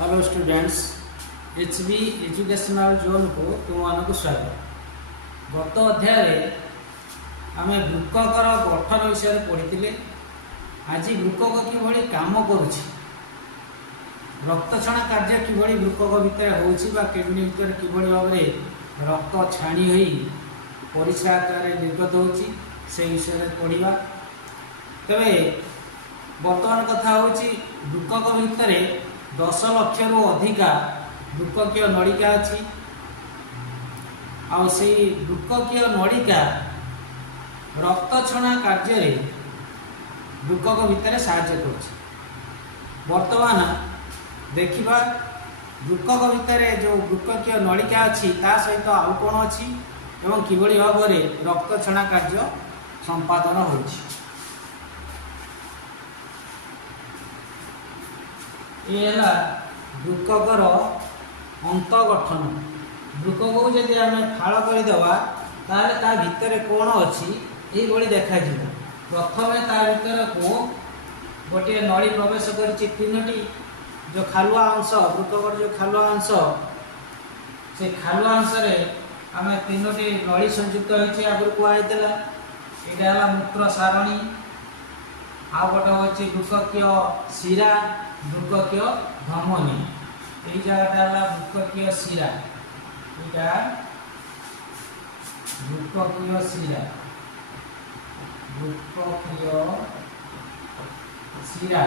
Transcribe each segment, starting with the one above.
Hello students, HB educational zone को तुमको स्वागत। गत अध्याय आम वृक्कर गठन विषय पढ़ी। आज वृक्क कि काम करुच्ची, रक्तछणा कार्य किभଳି वृक्क भितर होउछि किडनी भितर किभଳି भाव में रक्त छाणी होई परिस्रा आकार निर्गत होउछि से विषय पढ़ा। तबे वर्तमान कथा होउछि वृक्क भितर 10 लाख रु अधिका वृक्कीय नलिका अच्छी। से वृक्कीय नलिका रक्तछणा कार्य वृक्क भितर साहाय्य करुछि। वर्तमान देखिबा वृक्क भितर जो वृक्कीय नलिका अच्छी ता सहित आउ कौन अच्छी एवं किभଳି भाव में रक्तछणा कार्य संपादन होछि। ये वृक्कर अंत गठन। वृक्क को जदि आम फाड़ करदेवा ताले ता भितर कौन अच्छी ये देखा। प्रथम ता भीतर को गोटे नली प्रवेश कर 3टी जो खालुआ अंश वृक्कर जो खालुआ अंश से खालुआ अंश आम 3टी नली संयुक्त होती आगुरी कहला। यहाँ मूत्र सारणी, आ गोटे हूँ वृक्कीय शिरा, वृक्कीय धमनी। यही जगटा है वृक्कीय शिरा, यहाँ वृक्कीय शिरा, वृक्कीय शिरा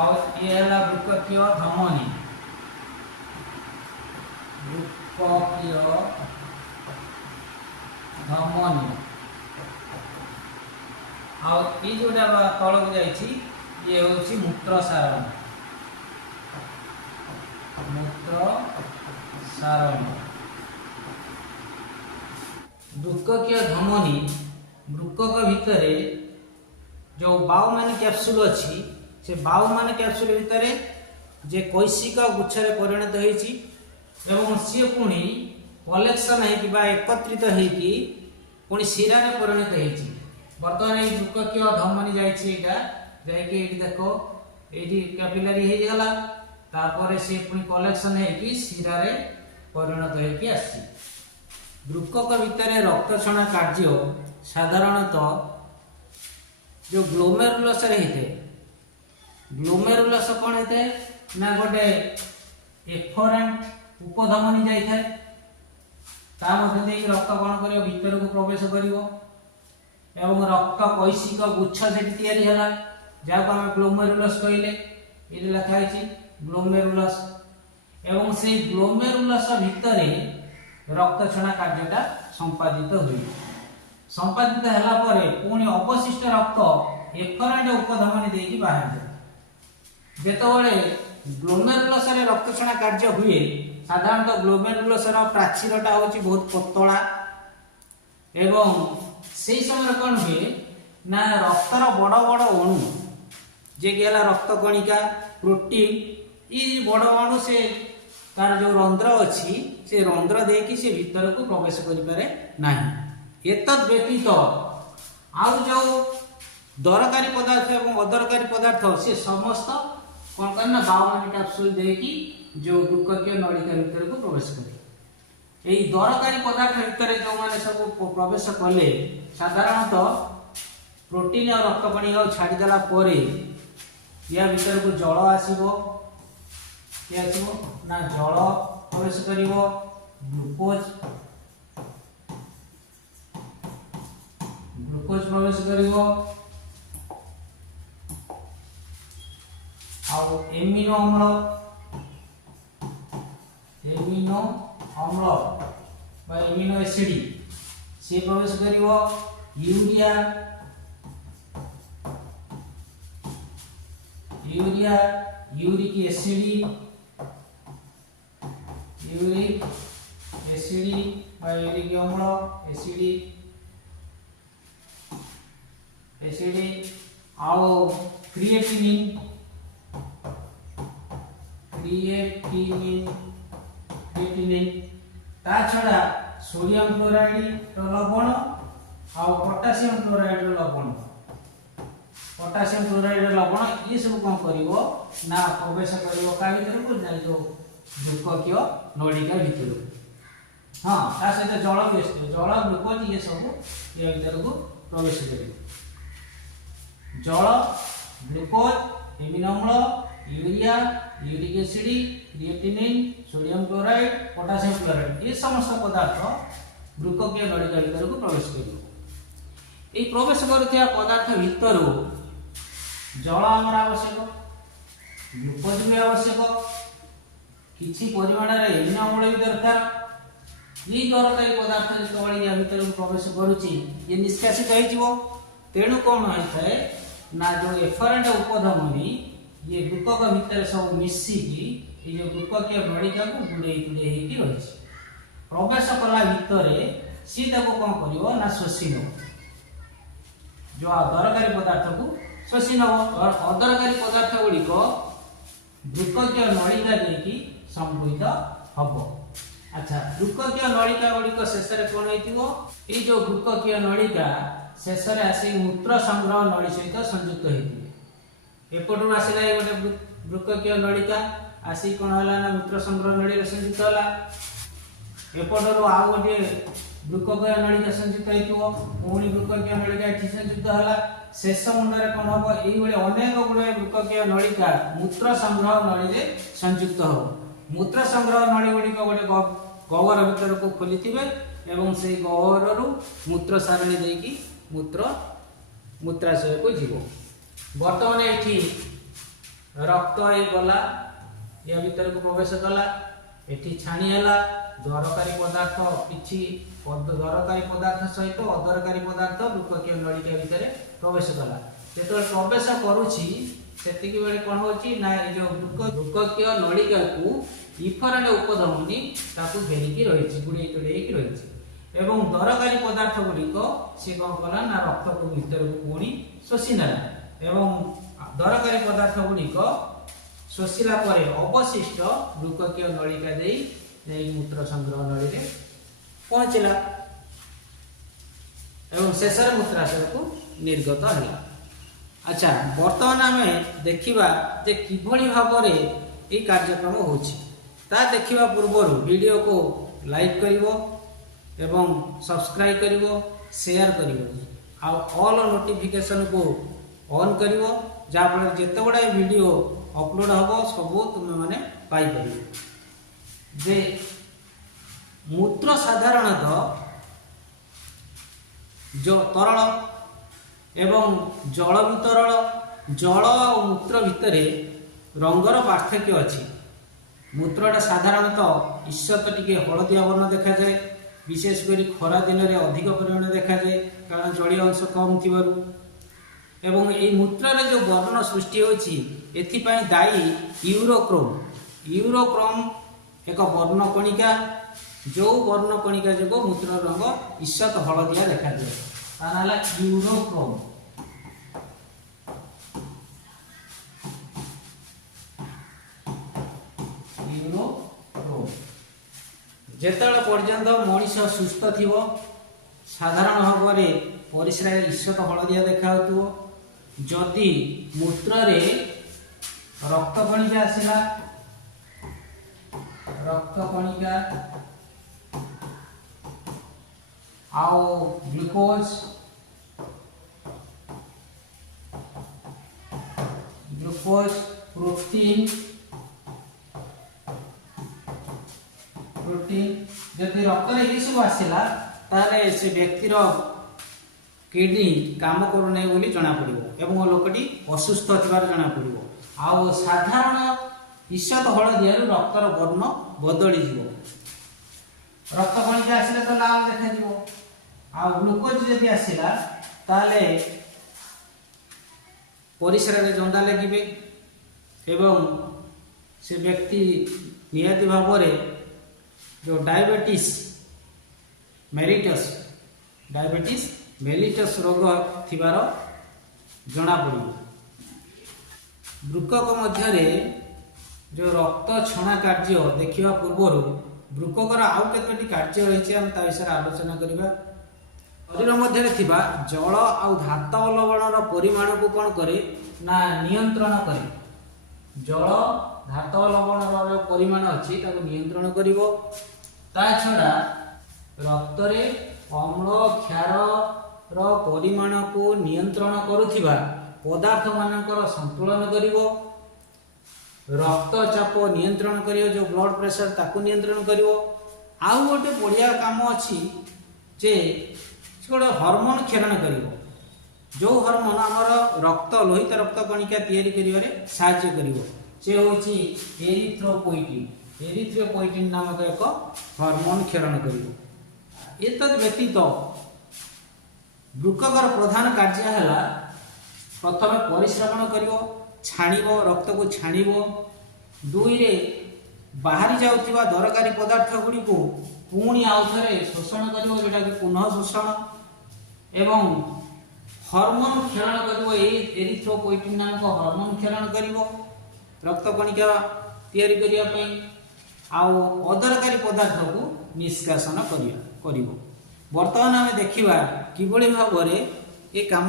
और ये है वृक्कीय धमनी, वृक्कीय धमनी। और ये जोटा तल को जाइए ये हूँ मूत्र सारण, मूत्र सारण। वृक्कीय धमनी वृक्क भितर जो बाउमान कैप्सूल अच्छी से बाउमान कैप्सूल भितर जे कैशिक गुच्छे परिणत होती सी पुणी कलेक्शन हो एकत्रित होती पुणी शिरा परिणत होती। बर्तमान ये वृक्कीय धमनी जाइए देख ये कैपिलारी होगला तापर सी पुणी कलेक्शन हो शिरा परिणत होगी आसी। वृक्क भितर रक्तछणा कार्य साधारणतः जो ग्लोमेरुलस होते, ग्लोमेरुलस कौन होते ना गोटे एफरेंट उपधमनी जाए रक्त कौन कर भीतर को प्रवेश कर रक्त कैशिक गुच्छ से जहाँ को आम ग्लोमेरुलस कहले ये लिखाई ग्लोमेरुलस। एवं से ग्लोमेरुलस भितर रक्तछणा कार्यटा संपादित हुए। संपादित है पुणी अवशिष्ट रक्त एफरेंट उपधमनी देकी बाहर जाए। जेतबेले ग्लोमेरुलस रक्तछणा कार्य हुए साधारणतः ग्लोमेरुलस प्राचीरटा हूँ बहुत पतला एवं से समय कौन हुए ना रक्तर बड़ बड़ अणु जे कि रक्त कणिका प्रोटीन ये बड़ अणु से तार जो रंध्र अच्छी से रंध्र देकी से भीतर को प्रवेश करें ना। एतद व्यतीत आउ जो दरकारी पदार्थ एवं अदरकारी पदार्थ से समस्त कौन करना बाउमान कैप्सूल देकी जो वृक्कीय नलिका भीतर को प्रवेश करे। यही दरकारी पदार्थ भितर जो मैंने सब प्रवेश कले साधारणतः प्रोटीन और रक्त कणिका छाड़देला या भीतर को जल आसो ना जल प्रवेश कर ग्लूकोज ग्लूकोज प्रवेश कर एमिनो अम्ल एमिनो अम्ल एमिनो एसिड से प्रवेश कर urea urea uric acid uric acid uric अम्ल एसिड एसिड आओ क्रिएटिनिन क्रिएटिनिन क्रिएटिनिन ता छड़ा सोडियम क्लोराइड लवण आ पोटासियम क्लोराइड लवण पोटासियम क्लोराइड लवण ये सब कौन करिवो ना प्रवेश करिवो का भीतर को जाय जो वृक्ककीय नलिका भीतर। हां ता सहित जल भी असते जल ग्लूकोज ये सब ये भीतर को प्रवेश करिवो। जल ग्लूकोज एमिनो अम्ल urea uric acid creatinine sodium chloride potassium chloride ये समस्त पदार्थ वृक्ककीय नलिका भीतर को प्रवेश करिवो। ए प्रवेश करुवा पदार्थ भीतर जल आमर आवश्यक ग्लूकोज भी आवश्यक किसी परिमाण रे एमिनो अम्ल भी दरकार। ये दरकारी पदार्थ जो या भीतर प्रवेश करुची ये निष्कासित हो तेणु कौन होता है ना जो एफरेंट उपधमनी ये वृक्कक भीतर सब मिसिकी ये जो वृक्ककीय नलिका को गुड़े गुड़े होगी रही प्रवेश कला भीतर सी कौन कर ना शोषी नब जो दरकारी पदार्थ को शोषी नब और अदरकारी पदार्थ गुड़िक वृक्ककीय नलिका देखी संपूहित हम। अच्छा वृक्ककीय नलिका गुड़िक शेष में कौन हो जो वृक्ककीय नलिका शेष में आसी मूत्र संग्रह नली सहित संयुक्त होते एपटू आसला गोटे वृक्ककीय नलिका आसी कौन है ना मूत्र संग्रह नली संयुक्त है एपटू आउ गोटे वृक्ककीय नलिका संयुक्त हो पुणी वृक्ककीय नलिका ये संयुक्त है शेष मुंडे कौन हम ये अनेक गुड़े वृक्ककीय नलिका मूत्र संग्रह नली संयुक्त हो। मूत्र संग्रह नली गुड़िक गोटे गह्वर भीतर को खोली एवं से गह्वर मूत्र सारणी देकी मूत्राशय को जीव। बर्तमान ये रक्त ये गला या भीतर को प्रवेश कला ये छाणी है दरकारी पदार्थ किसी दरकारी पदार्थ सहित अदरकारी पदार्थ वृक्ककीय नलिका भीतर प्रवेश कला जो प्रवेश करुच्ची से कौन हो जो वृक्ककीय नलिका को इफरेंट उपधमनी घेरिकी रही गुड़े गुड़े रही एवं दरकारी पदार्थ गुड़िक सी कौन कला ना रक्त को भीतर को पुणी शोषी ना एवं दरकारी पदार्थ गुड़िक शोषिला अवशिष्ट वृक्ककीय नलिका दे मूत्र संग्रह नली में पहुंचला एवं शेष मूत्राशय को निर्गत है। अच्छा बर्तमान आम देखा जे किभली भाव ये कार्यक्रम होता देखा पूर्व वीडियो को लाइक करिवो एवं सब्सक्राइब करिवो शेयर करिवो ऑल नोटिफिकेशन को ऑन करिवो जहाँफल जिते बड़ा वीडियो अपलोड हम सब तुम मैंने पाई परिवो। जे मूत्र साधारणतः जो तरल एवं जल भी तरल जल और मूत्र भितर रंगर पार्थक्य अच्छी मूत्रटा साधारणतः ईषत टिके हलदिया वर्ण देखा जाए विशेषकर खरा दिन में अधिक परिमाण देखा जाए कारण जलीय अंश कम थी एवं ये मूत्र जो वर्ण सृष्टि होती दायी यूरोक्रोम एक वर्ण कणिका जो वर्ण कणिका जो मूत्र रंग ईषत हलदिया देखा जाए यूरोक्रोम। जेतल पर्यंत मनीष सुस्थ थी साधारण भाव में परिस्रा ईषत हलदिया देखा जदि मूत्र रे रक्त कणिका आसला रक्त कणिका आओ ग्लूकोज प्रोटीन जदि रक्त ये सब आसला ताले से व्यक्तिर किडनी काम करूना बोली जना पड़ो एवं लोकटी असुस्थ थबार जना पड़ो आउ साधारण ईषत हलदिया रक्तर वर्ण बदली रक्त कणिका आसले तो लाल देखा ग्लूकोज जदि आसला ताले परिस्रा जंदा लगे एवं से व्यक्ति निहाती भाव जो डायबिटीज मेलिटस रोग थिबार जना पड़ो। वृक्कक मध्य जो रक्त छणा कार्य देखा पूर्व वृक्ककर आउ केतोटी कार्य रही विषय आलोचना करवा। शरीर मध्य थिबा जल आउ धातव लवणर परिमाण को कौन करे ना नियंत्रण करे। जल धातव लवणर परिमाण अच्छी नियंत्रण करिवो। ता छड़ा रक्त रे अम्ल क्षार रो परिमाण को नियंत्रण करुथिबा पदार्थ मानकर संतुलन करिवो। रक्तचाप नियंत्रण करिवो, जो ब्लड प्रेशर ताकू नियंत्रण करिवो। आउ गोटे बढ़िया काम अच्छी जे गोटे हार्मोन क्षरण करिवो। जो हार्मोन आमर रक्त लोहित रक्त कणिका तैयारी करिवारे सहाय्य करिवो से होची एरिथ्रोपोइटिन। एरिथ्रोपोइटिन नामक एक हार्मोन क्षरण करिवो। एतद व्यतीत वृक्ककर प्रधान कार्य है प्रथम परिश्रमण करिवो, छाणिबो, रक्त को छाणिबो। दुई रे बाहरी जाउथिबा दरकारी पदार्थ गुडी को पुणी आउ थरे शोषण करिवो, जेटा कि पुनः शोषण एवं हार्मोन क्षरण करिवो। एरिथ्रोपोइटिन नामक हार्मोन क्षरण करिवो रक्त कणिका तैयारी करिया पई, आउ अदरकारी पदार्थ को निष्कासन करिवो। वर्तमान आमे देखिबा किबोली भाबरे ए काम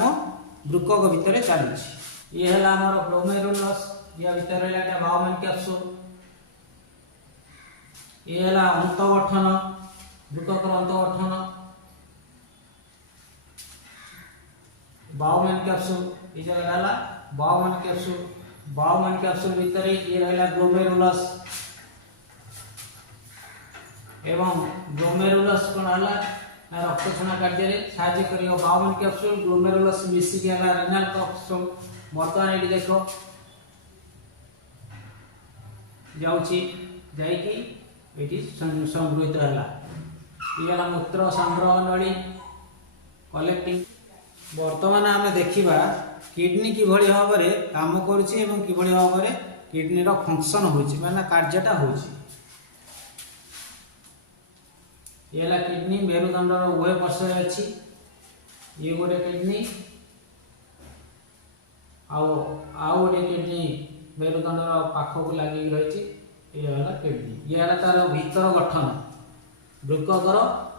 वृक्कक भितर चलुछि। ये हला हमर ग्लोमेरुलस, या भितर रहला एटा बाउमेन कैप्सूल। ये हला अंत गठन, वृक्ककर अंत गठन बाउमेन कैप्सूल। ये जगह रहला बाउमेन कैप्सूल। बाउमेन कैप्सूल भितर ये रहला ग्लोमेरुलस एवं ग्लोमेरुलस कोन हला रक्त छणा कार्य रे सहायता करियो। बाउमेन कैप्सूल ग्लोमेरुलस मिसी के हला रेनल कैप्सूल। वर्तमान एडी देखो जाउची जाई कि एटी संग्रहित हला। ये हला मूत्र संग्रह नळी कलेक्टिंग। वर्तमान आमे देखिबा किडनी कि भली भाबरे काम करूची एवं कि भली भाबरे किडनी रो फंक्शन होची माने कार्यटा होची। ये हला किडनी मेरुदंड रो उभय पार्श्व अछि। ये गोटे किडनी आउ गोटे किडनी मेरुदंड रो पाख को लागि रहिछि। ये हला किडनी। ये हला तार भीतर गठन, वृक्ककर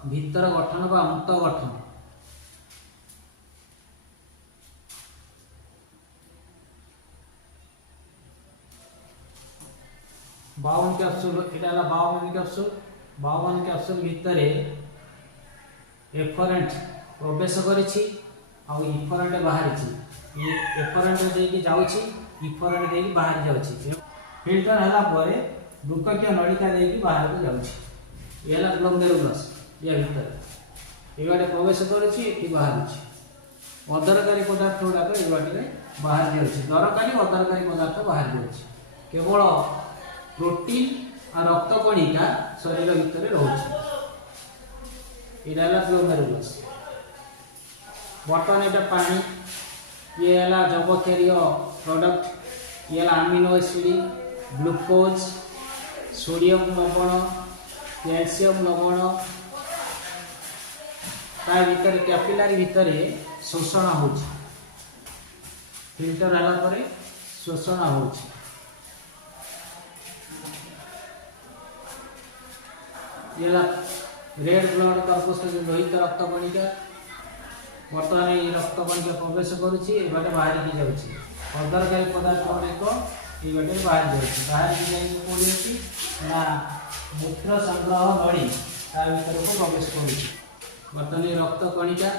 भीतर गठन बा अंत गठन। बाउन कैप्सूल एटा हला बाउन कैप्सूल। बाउन कैप्सूल भितर एफरेंट प्रवेश करिछि आ इफरेंट बाहरिछि। ये एफरेंट देकी जाउछि, इफरेंट देकी बाहर जाउछि। फिल्टर हला परे वृक्ककीय नलिका देकी बाहर को जाउछि। ये हला ग्लोमेरुलस। या भितर ए बाटे प्रवेश करिछि, एठी बाहरिछि। अदरकारी पदार्थ गुडा ए बाटे बाहर जाउछि। दरकारी अदरकारी पदार्थ बाहर जाउछि। केवल प्रोटीन और रक्त कणिका शरीर भितर रोचे। ये ग्लोमेरुलस। बर्तमान एटा पानी। ये हला जबक्षारीय प्रोडक्ट। ये हला अमीनो एसिड, ग्लूकोज, सोडियम लवण, कैल्शियम लवण। ता भितर कैपिलरी भितर शोषण होछि। फिल्टर हला परे शोषण होछि। ये रेड ब्लड कर्पस लोहित रक्त कणिका। वर्तमान ये रक्त कणिका प्रवेश करुछि, ए बाटे बाहर की जाउछि। अदरकारी पदार्थ गुड़िक ये बाटे बाहर जाउछि। बाहर की जाई कोडी अछि ना मूत्र संग्रह नळी ता भीतर को प्रवेश करुछि। वर्तमान ये रक्त कणिका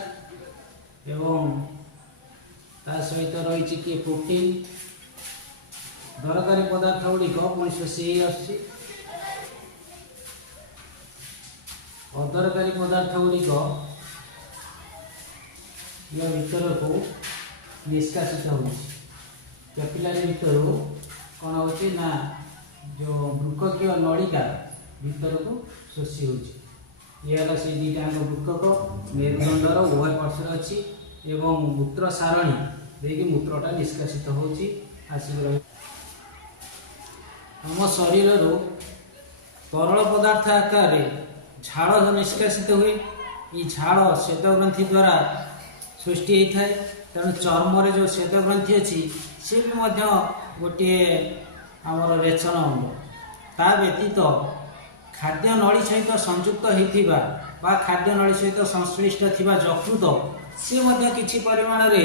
एवं ता सहित रहिछि कि प्रोटीन दरकारी पदार्थ गुड़िक पुणी शोषी आछि। अदरकारी पदार्थ गुड़िक या भीतर को निष्कासित हो। कैपिलरी भीतर कौन होची ना जो वृक्ककीय नलिका भीतर को शोषी होची। ये हला से दीटा वृक्कक मेरुदंडर उभय पार्श्व अच्छी एवं मूत्र सारणी देकी मूत्रटा निष्कासित होची आसी। हम शरीर तरल पदार्थ आकार झाड़ निष्कासित हुए। ये झाड़ श्वेत ग्रंथि द्वारा सृष्टि होता है। तेणु चर्म रे जो श्वेत ग्रंथि अच्छी सी भी गोटे आमर रेचन अंग। ता व्यतीत खाद्य नली सहित संयुक्त होता बा खाद्य नली सहित संश्लिष्ट थिबा यकृत सी मध्य किछि परिमाण रे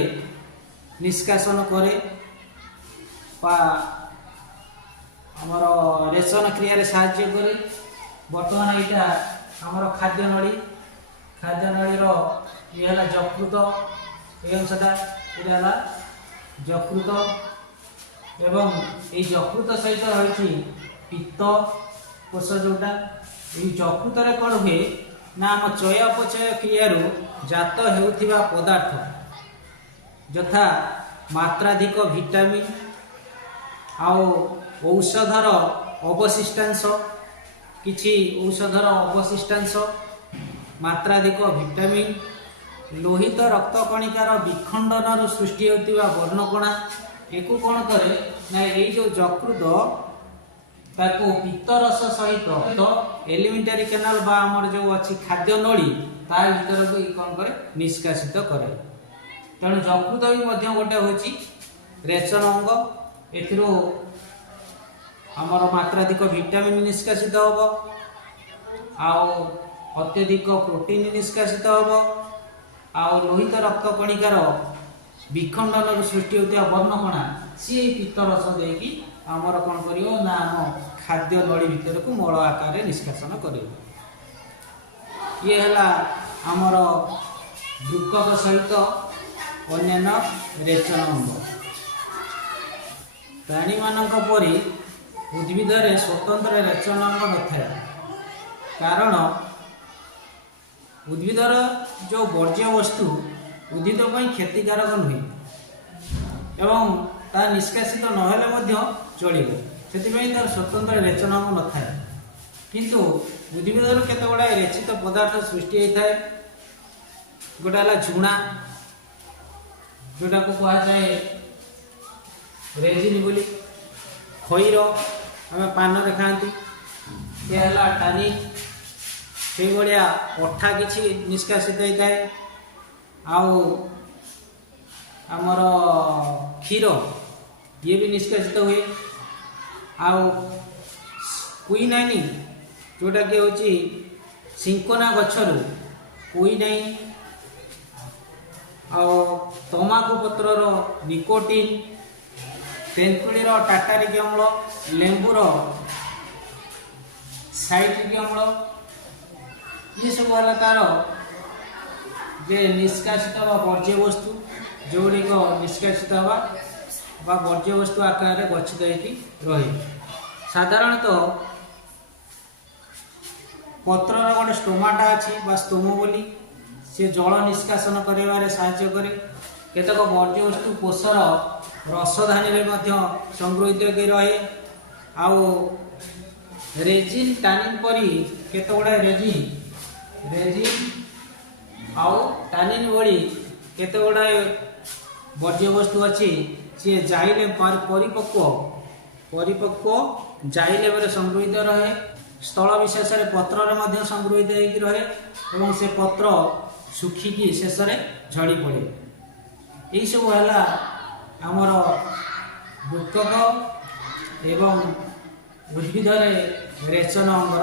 निष्कासन करे बा हमर रेचन क्रिया रे सहाय्य करे। वर्तमान एटा हमर खाद्य नली रो ये हला यकृत ए अंशटा एटा हला यकृत एवं ए यकृत सहित रही पित्त कोष जोटा यकृत रे कौन हुए ना आम चयापचय क्रिया जात हेउथिबा पदार्थ यथा मात्राधिक विटामिन आउ औषधर अवशिष्टांश किछि औषधर अवशिष्टांश मात्राधिक विटामिन लोहित रक्त कणिकार विखंडन सृष्टि होतिबा वर्णकणा एकु कौन करे ना ये जो यकृत ताको पित्तरस सहित तो एलिमेंटरी कैनाल बा हमर जो अछि खाद्य नली ता भीतर को कौन करे निष्कासित करे। तेणु यकृत भी मध्य गोटे होची रेचन अंग एथिरो हमर मात्राधिक विटामिन निष्कासित होबो आउ अत्यधिक प्रोटीन निष्कासित होबो आउ लोहित रक्त कणिकार विखंडन सृष्टि होता वर्णकणा सी पित्तरस देकी आमर कौन करियो ना आम खाद्य नली भीतर को मल आकार रे निष्कासन करियो। ये हला आमर वृक्कक सहित अन्यान्य रेचन अंग। प्राणी मानक परि उद्भिद रे स्वतंत्र रेचन अंग नथाय कारण उद्भिदर जो वर्ज्य वस्तु उद्भिद पर क्षतिकारक नुहे एवं ता निष्कासित नहेले मध्य चलिबो सेतिपई तार स्वतंत्र रेचन अंग नथाय किंतु उद्भिदर केते गुडा रेचित पदार्थ सृष्टि होइथाय। गोटा हला झुणा जोटा को कहा जाए रेजिन बोली खईर आम पान रे खाती ये हला टानी से भाया अठा किछि निष्कासित होता है आउ आमर क्षीर ये भी निष्कासित हुए आउ क्विनाइन जोटा कि होची सिंकोना गछरु क्विनाइन आउ तमाकू पत्रर निकोटिन तेंतुलीर टाटारिक अम्ल लेंबूर साइट्रिक अम्ल ये सब वाला तार जे निष्कासित वर्ज्य वस्तु जोड़िक निष्कासित हवा बा वर्ज्य वस्तु आकार में गच्छित रही। साधारणतः पत्रर गोटे स्टोमाटा अच्छी बा स्टोमो बोली से जल निष्कासन कर साहाय्य करे। केतक वर्ज्य वस्तु कोषर रसधानी में संग्रहित रहे आउ रेजिन टानिन परी केत गुड़ा रेजिन आउ टानिन भली केत गुड़ाए वर्ज्य वस्तु अच्छी सी जाइले परिपक्व जाइले में संग्रहित रहे स्थल विशेष पत्र संग्रहित रहे और से पत्र सुखिकी शेष झड़ी पड़े। यही सब है आमर वृक्कक एवं उद्भिद रेचन अंगर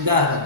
उदाहरण।